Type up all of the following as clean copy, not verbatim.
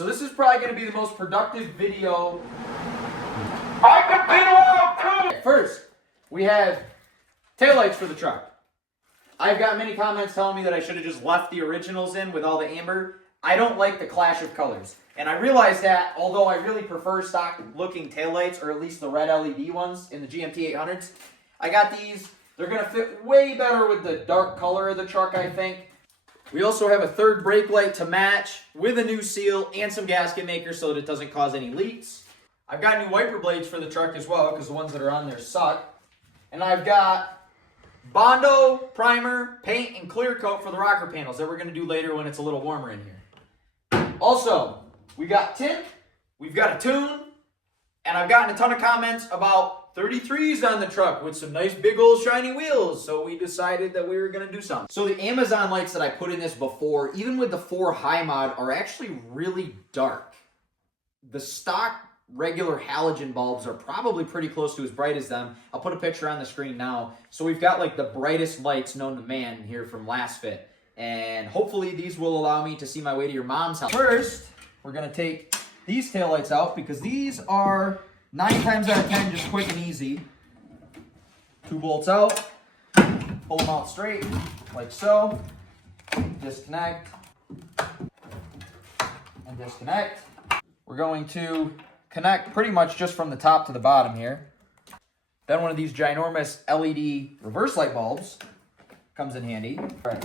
so this is probably going to be the most productive video I could be too. First, we have taillights for the truck. I've got many comments telling me that I should have just left the originals in with all the amber. I don't like the clash of colors. And I realize that, although I really prefer stock looking taillights, or at least the red LED ones in the GMT 800s, I got these. They're going to fit way better with the dark color of the truck, I think. We also have a third brake light to match with a new seal and some gasket makers so that it doesn't cause any leaks. I've got new wiper blades for the truck as well because the ones that are on there suck. And I've got Bondo, primer, paint, and clear coat for the rocker panels that we're going to do later when it's a little warmer in here. Also, we got tint, we've got a tune, and I've gotten a ton of comments about 33s on the truck with some nice big old shiny wheels, so we decided that we were going to do something. So the Amazon lights that I put in this before, even with the 4 high mod, are actually really dark. The stock regular halogen bulbs are probably pretty close to as bright as them. I'll put a picture on the screen now. So we've got like the brightest lights known to man here from Lasfit, and hopefully these will allow me to see my way to your mom's house. First, we're going to take these taillights out because these are 9 times out of 10 just quick and easy. 2 bolts out, pull them out straight like so, disconnect and disconnect. We're going to connect pretty much just from the top to the bottom here. Then one of these ginormous LED reverse light bulbs comes in handy. All right.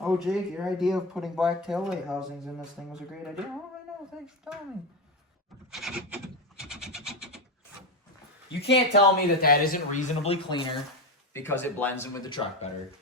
Oh, Jake, your idea of putting black taillight housings in this thing was a great idea. Oh, I know. Thanks for telling me. You can't tell me that that isn't reasonably cleaner because it blends in with the truck better.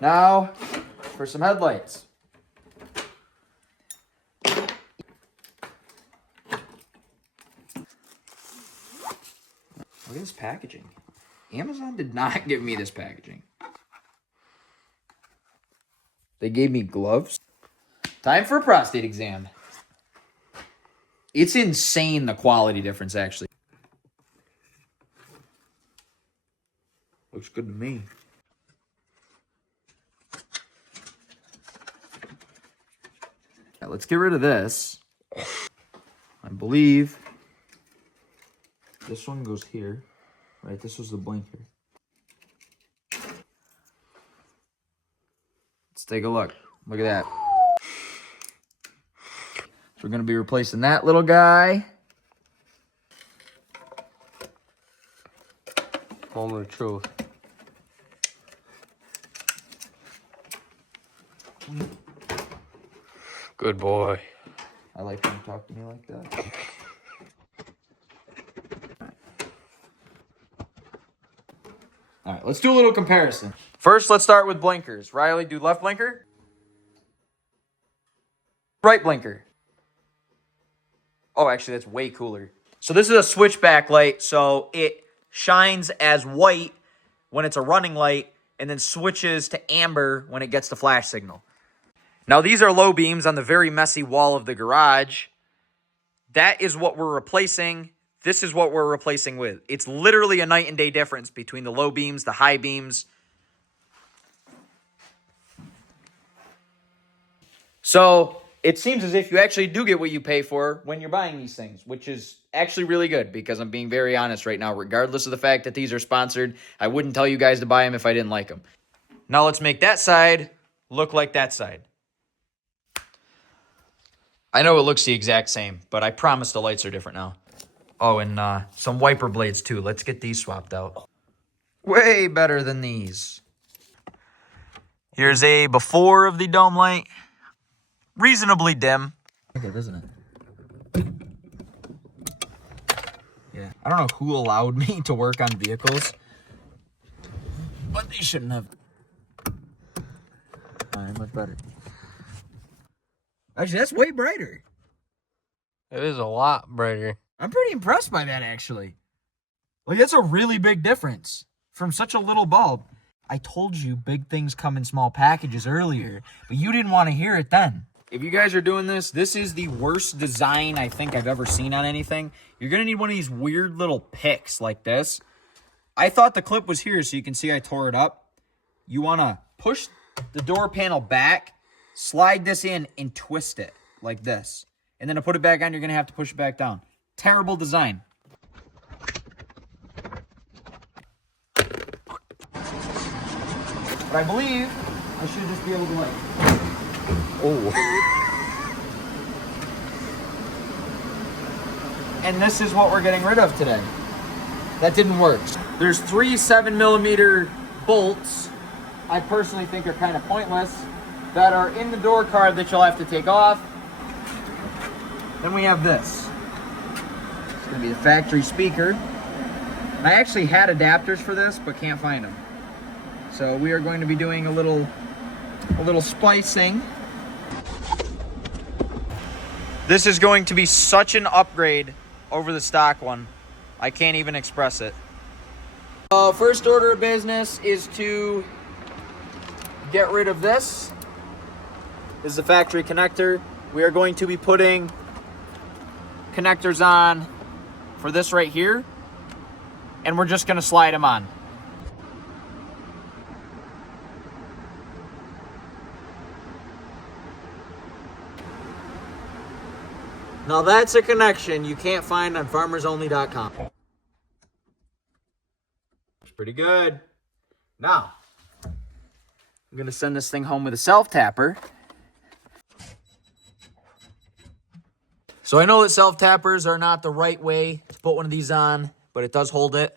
Now, for some headlights. Look at this packaging. Amazon did not give me this packaging. They gave me gloves. Time for a prostate exam. It's insane, the quality difference, actually. Looks good to me. Let's get rid of this. I believe this one goes here, right? This was the blinker. Let's take a look. Look at that. So we're going to be replacing that little guy. Moment of truth. Good boy. I like when you talk to me like that. All right, let's do a little comparison. First, let's start with blinkers. Riley, do left blinker. Right blinker. Oh, actually, that's way cooler. So this is a switchback light, so it shines as white when it's a running light and then switches to amber when it gets the flash signal. Now, these are low beams on the very messy wall of the garage. That is what we're replacing. This is what we're replacing with. It's literally a night and day difference between the low beams, the high beams. So it seems as if you actually do get what you pay for when you're buying these things, which is actually really good because I'm being very honest right now. Regardless of the fact that these are sponsored, I wouldn't tell you guys to buy them if I didn't like them. Now let's make that side look like that side. I know it looks the exact same, but I promise the lights are different now. Oh, and some wiper blades too. Let's get these swapped out. Way better than these. Here's a before of the dome light. Reasonably dim. Okay, isn't it? Yeah. I don't know who allowed me to work on vehicles, but they shouldn't have. much better. Actually, that's way brighter. It is a lot brighter. I'm pretty impressed by that, actually. Like, that's a really big difference from such a little bulb. I told you big things come in small packages earlier, but you didn't want to hear it then. If you guys are doing this, this is the worst design I think I've ever seen on anything. You're going to need one of these weird little picks like this. I thought the clip was here, so you can see I tore it up. You want to push the door panel back, slide this in, and twist it like this. And then to put it back on, you're going to have to push it back down. Terrible design. But I believe I should just be able to, like... Oh. And this is what we're getting rid of today. That didn't work. There's 3 7mm bolts I personally think are kind of pointless that are in the door card that you'll have to take off. Then we have this. It's going to be the factory speaker. And I actually had adapters for this, but can't find them. So we are going to be doing a little splicing. This is going to be such an upgrade over the stock one. I can't even express it. First order of business is to get rid of this. This is the factory connector. We are going to be putting connectors on for this right here, and we're just going to slide them on. Now that's a connection you can't find on farmersonly.com. It's pretty good. Now, I'm going to send this thing home with a self-tapper. So I know that self-tappers are not the right way to put one of these on, but it does hold it.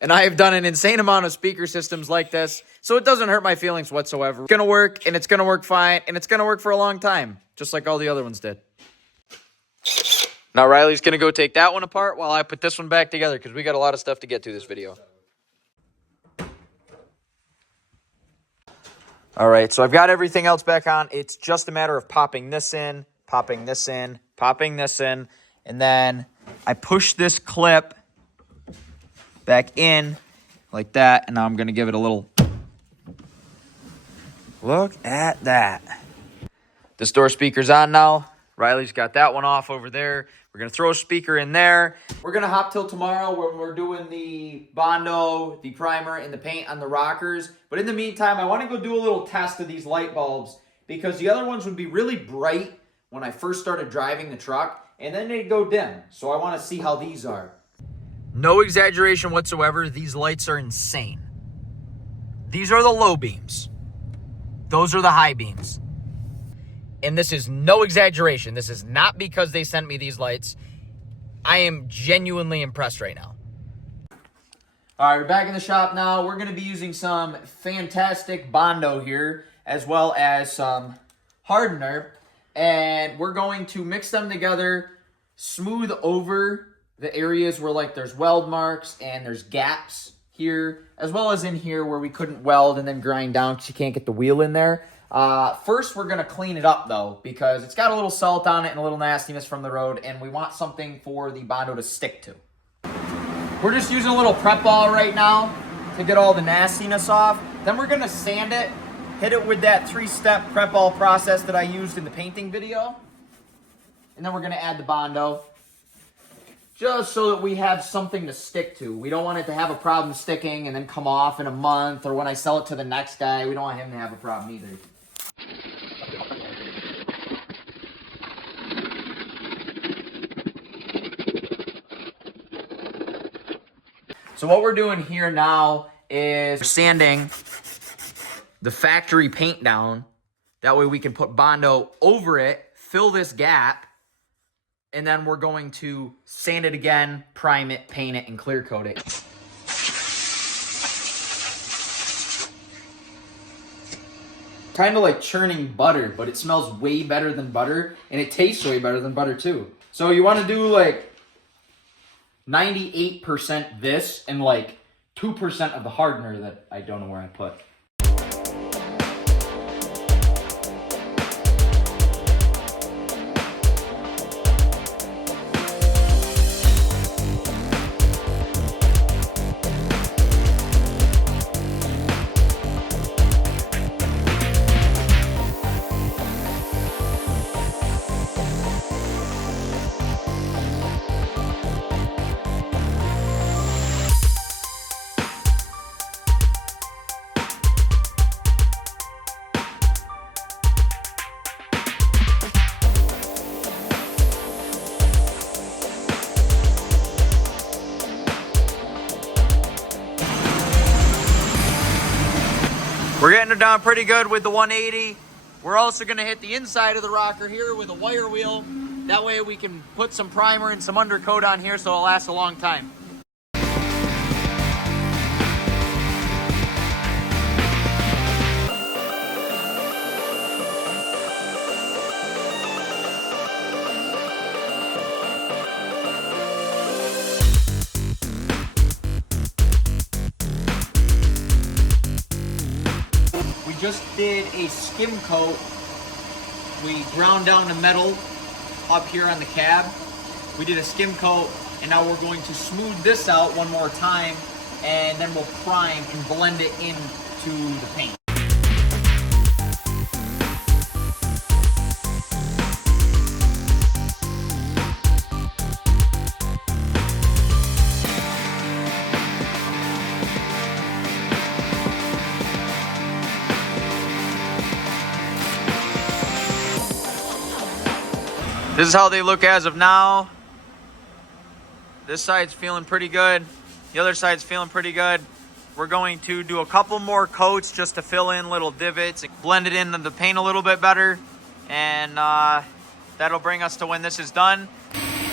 And I have done an insane amount of speaker systems like this, so it doesn't hurt my feelings whatsoever. It's going to work, and it's going to work fine, and it's going to work for a long time, just like all the other ones did. Now Riley's going to go take that one apart while I put this one back together, because we got a lot of stuff to get to this video. All right, so I've got everything else back on. It's just a matter of popping this in, popping this in, popping this in, and then I push this clip back in like that, and now I'm going to give it a little... Look at that. This door speaker's on now. Riley's got that one off over there. We're going to throw a speaker in there. We're going to hop till tomorrow when we're doing the Bondo, the primer, and the paint on the rockers. But in the meantime, I want to go do a little test of these light bulbs because the other ones would be really bright when I first started driving the truck, and then they'd go dim. So I want to see how these are. No exaggeration whatsoever. These lights are insane. These are the low beams. Those are the high beams. And this is no exaggeration. This is not because they sent me these lights. I am genuinely impressed right now. All right, we're back in the shop now. We're going to be using some fantastic Bondo here, as well as some hardener. And we're going to mix them together, smooth over the areas where like there's weld marks and there's gaps here, as well as in here where we couldn't weld and then grind down because you can't get the wheel in there. First, we're going to clean it up, though, because it's got a little salt on it and a little nastiness from the road, and we want something for the Bondo to stick to. We're just using a little prep ball right now to get all the nastiness off. Then we're going to sand it, hit it with that 3-step prep ball process that I used in the painting video. And then we're going to add the Bondo, just so that we have something to stick to. We don't want it to have a problem sticking and then come off in a month, or when I sell it to the next guy, we don't want him to have a problem either. So what we're doing here now is sanding the factory paint down. That way we can put Bondo over it, fill this gap, and then we're going to sand it again, prime it, paint it, and clear coat it. Kind of like churning butter, but it smells way better than butter, and it tastes way better than butter too. So you want to do like 98% this and like 2% of the hardener that I don't know where I put. We're getting it down pretty good with the 180. We're also gonna hit the inside of the rocker here with a wire wheel. That way we can put some primer and some undercoat on here so it'll last a long time. Just did a skim coat. We ground down the metal up here on the cab. We did a skim coat, and now we're going to smooth this out one more time, and then we'll prime and blend it into the paint. This is how they look as of now. This side's feeling pretty good. The other side's feeling pretty good. We're going to do a couple more coats just to fill in little divots and blend it into the paint a little bit better. And that'll bring us to when this is done.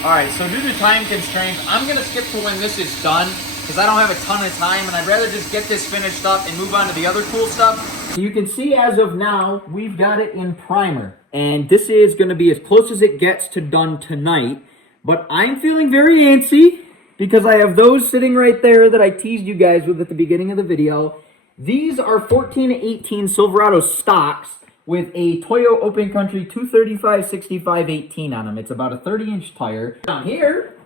All right, so due to time constraints, I'm gonna skip to when this is done because I don't have a ton of time and I'd rather just get this finished up and move on to the other cool stuff. So you can see as of now, we've got it in primer. And this is going to be as close as it gets to done tonight. But I'm feeling very antsy because I have those sitting right there that I teased you guys with at the beginning of the video. These are 14-18 Silverado stocks with a Toyo Open Country 235/65/18 on them. It's about a 30-inch tire. Down here,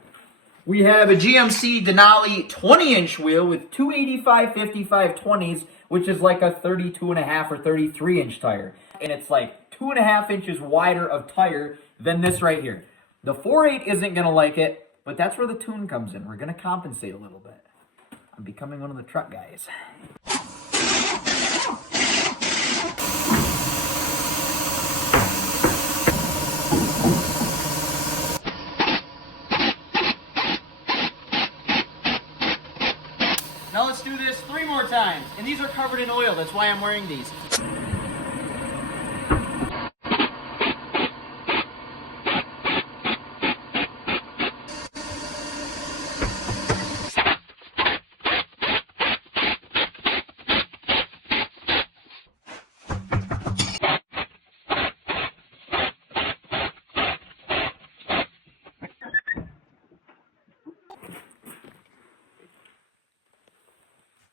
we have a GMC Denali 20-inch wheel with 285/55/20s, which is like a 32.5 or 33-inch tire. And it's like 2.5 inches wider of tire than this right here. The 4.8 isn't gonna like it, but that's where the tune comes in. We're gonna compensate a little bit. I'm becoming one of the truck guys. Now let's do this 3 more times. And these are covered in oil, that's why I'm wearing these.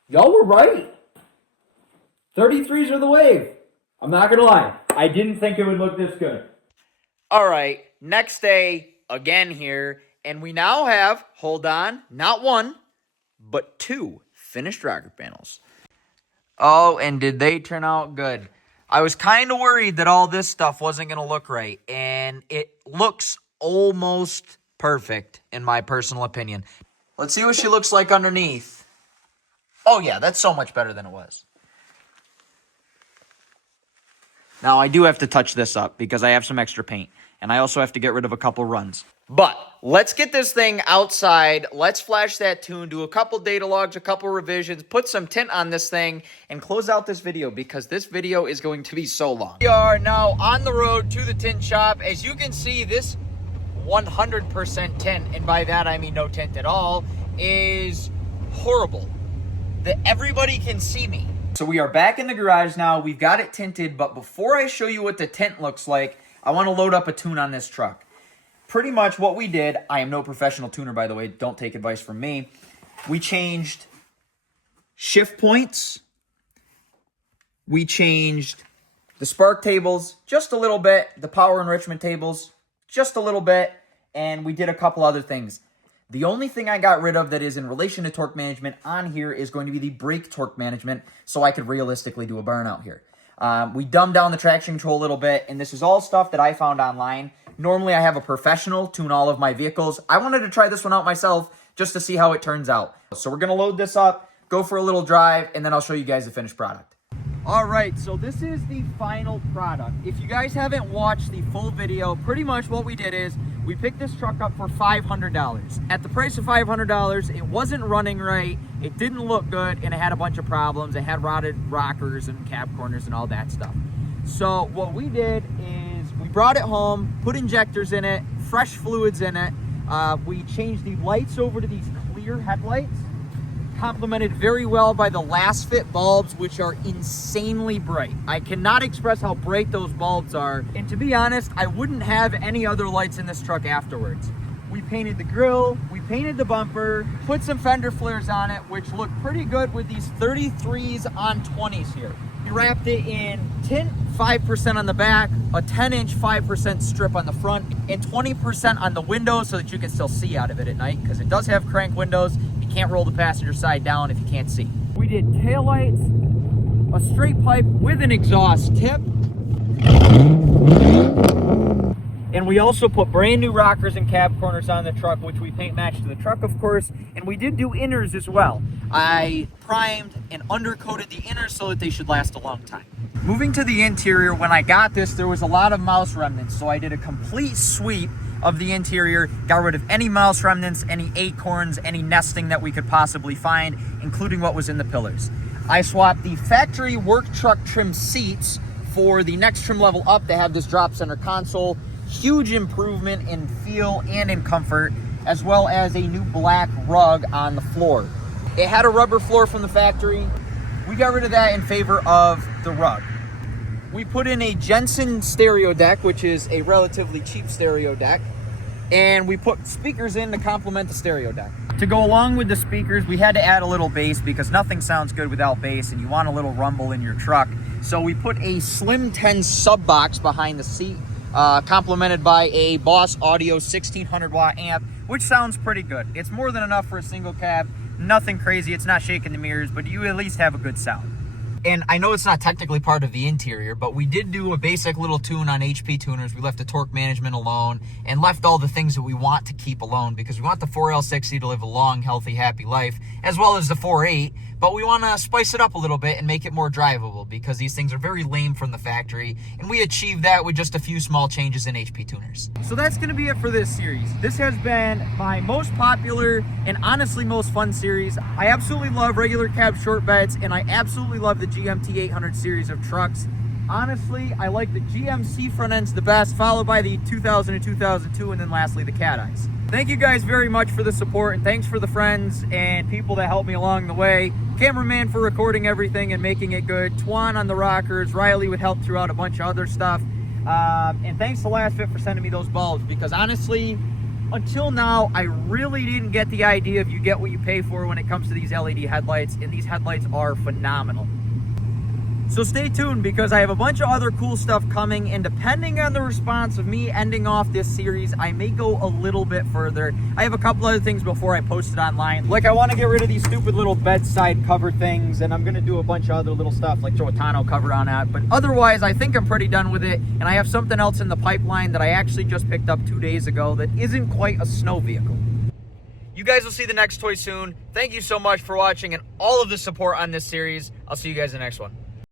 Y'all were right. 33s are the wave. I'm not going to lie. I didn't think it would look this good. All right. Next day, again here. And we now have, hold on, not 1, but 2 finished rocker panels. Oh, and did they turn out good? I was kind of worried that all this stuff wasn't going to look right. And it looks almost perfect, in my personal opinion. Let's see what she looks like underneath. Oh, yeah, that's so much better than it was. Now, I do have to touch this up because I have some extra paint. And I also have to get rid of a couple runs. But let's get this thing outside. Let's flash that tune, do a couple data logs, a couple revisions, put some tint on this thing, and close out this video because this video is going to be so long. We are now on the road to the tint shop. As you can see, this 100% tint, and by that I mean no tint at all, is horrible. That everybody can see me. So we are back in the garage now. We've got it tinted, but before I show you what the tint looks like, I want to load up a tune on this truck. Pretty much what we did, I am no professional tuner, by the way, don't take advice from me. We changed shift points. We changed the spark tables just a little bit, the power enrichment tables just a little bit, and we did a couple other things. The only thing I got rid of that is in relation to torque management on here is going to be the brake torque management, so I could realistically do a burnout here. We dumbed down the traction control a little bit, and this is all stuff that I found online. Normally, I have a professional tune all of my vehicles. I wanted to try this one out myself just to see how it turns out. So we're going to load this up, go for a little drive, and then I'll show you guys the finished product. All right, so this is the final product. If you guys haven't watched the full video, pretty much what we did is We picked this truck up for $500. At the price of $500, it wasn't running right, it didn't look good, and it had a bunch of problems. It had rotted rockers and cab corners and all that stuff. So what we did is we brought it home, put injectors in it, fresh fluids in it. We changed the lights over to these clear headlights, complemented very well by the Lasfit bulbs, which are insanely bright. I cannot express how bright those bulbs are. And to be honest, I wouldn't have any other lights in this truck afterwards. We painted the grille, we painted the bumper, put some fender flares on it, which look pretty good with these 33s on 20s here. We wrapped it in tint, 5% on the back, a 10-inch 5% strip on the front, and 20% on the windows so that you can still see out of it at night, because it does have crank windows. You can't roll the passenger side down if you can't see. We did taillights, a straight pipe with an exhaust tip, and we also put brand new rockers and cab corners on the truck, which we paint matched to the truck, of course, and we did do inners as well. I primed and undercoated the inners so that they should last a long time. Moving to the interior, when I got this, there was a lot of mouse remnants, so I did a complete sweep of the interior, got rid of any mouse remnants, any acorns, any nesting that we could possibly find, including what was in the pillars. I swapped the factory work truck trim seats for the next trim level up. They have this drop center console. Huge improvement in feel and in comfort, as well as a new black rug on the floor. It had a rubber floor from the factory. We got rid of that in favor of the rug. We put in a Jensen stereo deck, which is a relatively cheap stereo deck, and we put speakers in to complement the stereo deck. To go along with the speakers, we had to add a little bass because nothing sounds good without bass, and you want a little rumble in your truck. So we put a Slim 10 sub box behind the seat, complemented by a Boss Audio 1600 watt amp, which sounds pretty good. It's more than enough for a single cab. Nothing crazy, it's not shaking the mirrors, but you at least have a good sound. And I know it's not technically part of the interior, but we did do a basic little tune on HP tuners. We left the torque management alone and left all the things that we want to keep alone, because we want the 4L60 to live a long, healthy, happy life, as well as the 4.8, but we want to spice it up a little bit and make it more drivable, because these things are very lame from the factory, and we achieved that with just a few small changes in HP tuners. So that's going to be it for this series. This has been my most popular and honestly most fun series. I absolutely love regular cab short beds, and I absolutely love the GMT 800 series of trucks. Honestly, I like the GMC front ends the best, followed by the 2000 and 2002, and then lastly the Cat Eyes. Thank you guys very much for the support, and thanks for the friends and people that helped me along the way. Cameraman for recording everything and making it good. Twan on the rockers. Riley would help throughout a bunch of other stuff. And thanks to Lasfit for sending me those bulbs, because honestly, until now, I really didn't get the idea of you get what you pay for when it comes to these LED headlights, and these headlights are phenomenal. So stay tuned, because I have a bunch of other cool stuff coming, and depending on the response of me ending off this series, I may go a little bit further. I have a couple other things before I post it online. Like, I want to get rid of these stupid little bedside cover things, and I'm going to do a bunch of other little stuff, like throw a tonneau cover on that. But otherwise, I think I'm pretty done with it, and I have something else in the pipeline that I actually just picked up 2 days ago that isn't quite a snow vehicle. You guys will see the next toy soon. Thank you so much for watching and all of the support on this series. I'll see you guys in the next one.